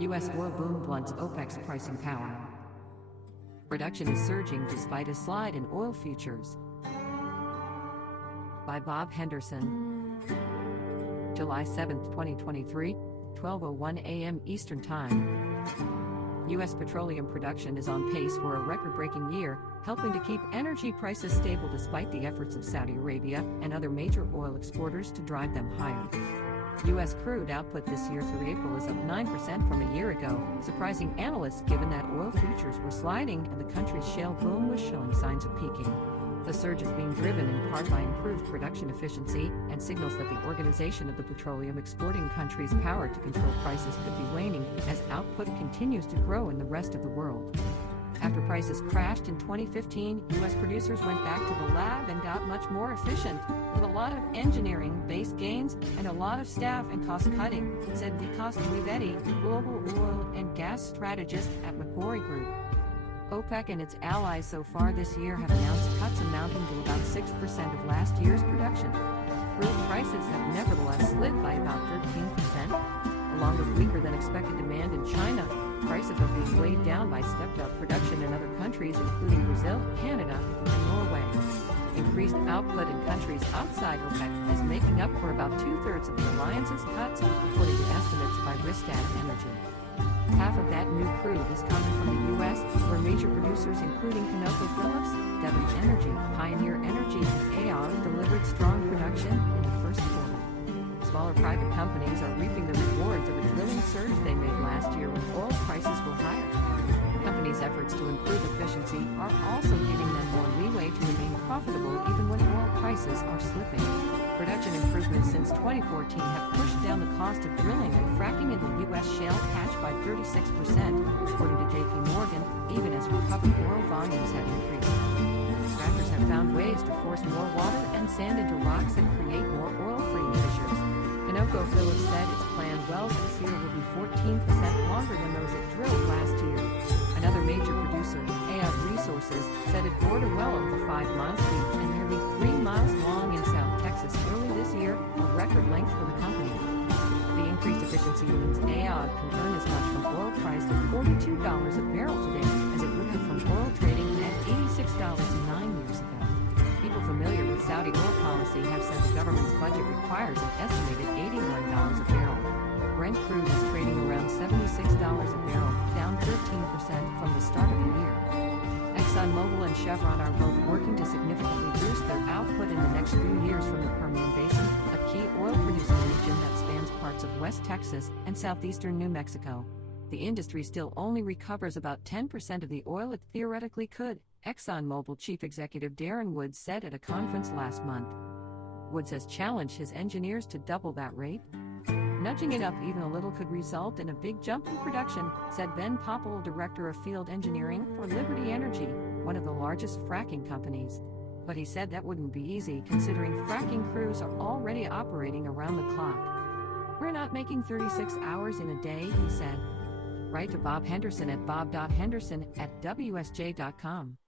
U.S. oil boom blunts OPEC's pricing power. Production is surging despite a slide in oil futures. By Bob Henderson. July 7, 2023, 12:01 a.m. Eastern Time. U.S. petroleum production is on pace for a record-breaking year, helping to keep energy prices stable despite the efforts of Saudi Arabia and other major oil exporters to drive them higher. U.S. crude output this year through April is up 9% from a year ago, surprising analysts given that oil futures were sliding and the country's shale boom was showing signs of peaking. The surge is being driven in part by improved production efficiency and signals that the organization of the petroleum exporting countries' power to control prices could be waning as output continues to grow in the rest of the world. After prices crashed in 2015, U.S. producers went back to the lab and got much more efficient, with a lot of engineering-based gains and a lot of staff and cost-cutting, said Vikas Trivedi, global oil and gas strategist at Macquarie Group. OPEC and its allies so far this year have announced cuts amounting to about 6% of last year's production. Crude prices have nevertheless slid by about 13%. Along with weaker-than-expected demand in China, prices are being weighed down by stepped-up production in other countries including Brazil, Canada, and Norway. Increased output in countries outside OPEC is making up for about two-thirds of the alliance's cuts, according to estimates by Rystad Energy. Half of that new crude is coming from the U.S., where major producers including ConocoPhillips, Devon Energy, Pioneer Energy, and Aon delivered strong production in the first quarter. Smaller private companies are reaping the rewards of a drilling surge they made last year when oil prices were higher. Companies' efforts to improve efficiency are also giving them more leeway to remain profitable even when oil prices are slipping. Production improvements since 2014 have pushed down the cost of drilling and fracking in the U.S. shale patch by 36%, according to J.P. Morgan, even as recovered oil volumes have increased. Frackers have found ways to force more water and sand into rocks and create more oil-free fissures. ConocoPhillips said its planned wells this year will be 14% longer than those it drilled last year. Another major producer, Aon Resources, said it bored a well over 5 miles deep and nearly 3 miles long in South Texas early this year, a record length for the company. The increased efficiency means Aon can earn as much from oil priced at $42 a barrel today as it would have from oil trading at $86 9 years ago. People familiar with Saudi oil policy have said the government's budget requires an estimated $81 a barrel. Brent crude is trading around $76 a barrel, down 13% from the start of the year. ExxonMobil and Chevron are both working to significantly boost their output in the next few years from the Permian Basin, a key oil-producing region that spans parts of West Texas and southeastern New Mexico. The industry still only recovers about 10% of the oil it theoretically could, ExxonMobil chief executive Darren Woods said at a conference last month. Woods has challenged his engineers to double that rate. Nudging it up even a little could result in a big jump in production, said Ben Popple, director of field engineering for Liberty Energy, one of the largest fracking companies. But he said that wouldn't be easy considering fracking crews are already operating around the clock. We're not making 36 hours in a day, he said. Write to Bob Henderson at bob.henderson@wsj.com.